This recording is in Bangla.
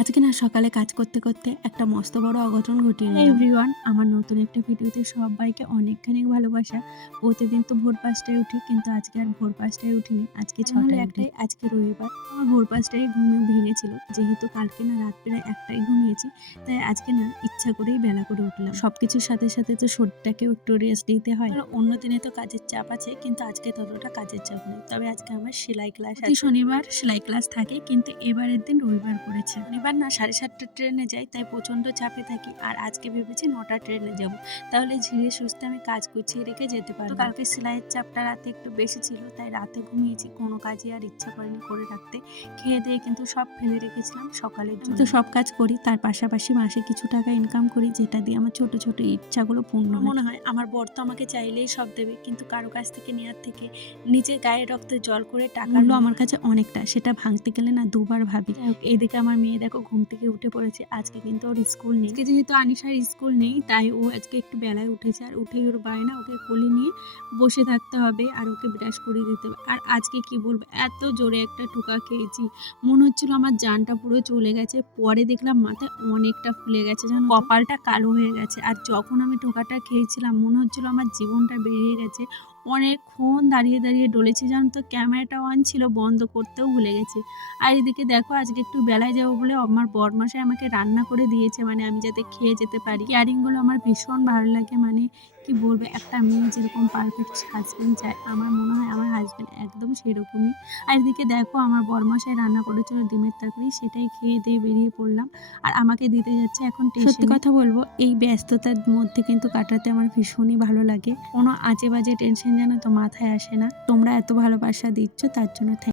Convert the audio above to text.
আজকে না সকালে কাজ করতে করতে একটা মস্ত বড় অঘটন ঘটিয়ে এভরিওয়ান, আমার নতুন একটা ভিডিওতে সবাইকে অনেকখানি ভালোবাসা। প্রতিদিন তো ভোর ৫টায় উঠি, কিন্তু আজকে আর ভোর 5টায় উঠিনি, আজকে 6টায় একটাই। আজকে রবিবার, আমার ভোর 5টায় ঘুম ভেঙেছিল। যেহেতু কালকে না রাত প্রায় 1টায় ঘুমিয়েছি, তাই আজকে না ইচ্ছা করেই বেলা করে উঠলাম। সবকিছুর সাথে সাথে তো শরীরটাকেও একটু রেস্ট দিতে হয়। অন্য দিনে তো কাজের চাপ আছে, কিন্তু আজকে ততটা কাজের চাপ নেই। তবে আজকে আমার সেলাই ক্লাস আছে। শনিবার সেলাই ক্লাস থাকে, কিন্তু এবারের দিন রবিবার পড়েছে। শনিবার না 7:30টার ট্রেনে যাই, তাই প্রচণ্ড চাপে থাকি। আর আজকে ভেবেছি 9টার ট্রেনে যাব, তাহলে ধীরে সুস্থে আমি কাজ গুছিয়ে রেখে যেতে পারবো। কালকে সেলাইয়ের চাপটা রাতে একটু বেশি ছিল, তাই রাতে ঘুমিয়েছি, কোনো কাজই আর ইচ্ছা করেনি করে রাখতে। খেয়ে দিয়ে কিন্তু সব ফেলে রেখেছিলাম সকালের জন্য। তো সব কাজ করি, তার পাশাপাশি মাসে কিছু টাকা ইনকাম করি, যেটা দিয়ে আমার ছোট ছোট ইচ্ছাগুলো পূর্ণ হয়। মনে হয় আমার বর তো আমাকে চাইলেই সব দেবে, কিন্তু কারো কাছ থেকে নেওয়ার থেকে নিজের গায়ে রক্তে জল করে টাকা আমার কাছে অনেকটা, সেটা ভাঙতে গেলে না দুবার ভাবি। এইদিকে আমার মেয়ে দেখো ঘুম থেকে উঠে পড়েছে। আজকে কিন্তু ওর স্কুল নেই, আজকে যেহেতু আনিশার স্কুল নেই, তাই ও আজকে একটু বেলায় উঠেছে। আর উঠেই ওর বায়না, ওকে কোলে নিয়ে বসে থাকতে হবে আর ওকে ব্রাশ করে দিতে হবে। আর আজকে কি বলবো, এত জোরে একটা ঠুকা খেয়েছি, মনে হচ্ছিল আমার জানটা পুরো চলে গেছে। পরে দেখলাম মাথায় অনেকটা ফুলে গেছে, যেন কপালটা কালো হয়ে গেছে। আর যখন আমি ঠোকাটা খেয়েছিলাম, মনে হচ্ছিল আমার জীবনটা বেরিয়ে গেছে। অনেকক্ষণ দাঁড়িয়ে দাঁড়িয়ে ডলেছি, জানো তো, ক্যামেরাটা অন ছিল, বন্ধ করতেও ভুলে গেছি। আর এদিকে দেখো, আজকে একটু বেলায় যাবো বলে আমার বরমশাই আমাকে রান্না করে দিয়েছে, মানে আমি যাতে খেয়ে যেতে পারি। কেয়ারিংগুলো আমার ভীষণ ভালো লাগে। মানে কি বলবো, একটা মেয়ে যেরকম পারফেক্ট হাজবেন্ড চায়, আমার মনে হয় আমার হাজবেন্ড একদম সেরকমই। আর এদিকে দেখো, আমার বরমশাই রান্না করেছিল ডিমের তরকারি, সেটাই খেয়ে দিয়ে বেরিয়ে পড়লাম। আর আমাকে দিতে যাচ্ছে এখন টিউশন। সত্যি কথা বলবো, এই ব্যস্ততার মধ্যে কিন্তু কাটাতে আমার ভীষণই ভালো লাগে। কোনো আজে বাজে টেনশন যেন তো মাথায় আসে না। তোমরা এত ভালোবাসা দিচ্ছ, তার জন্য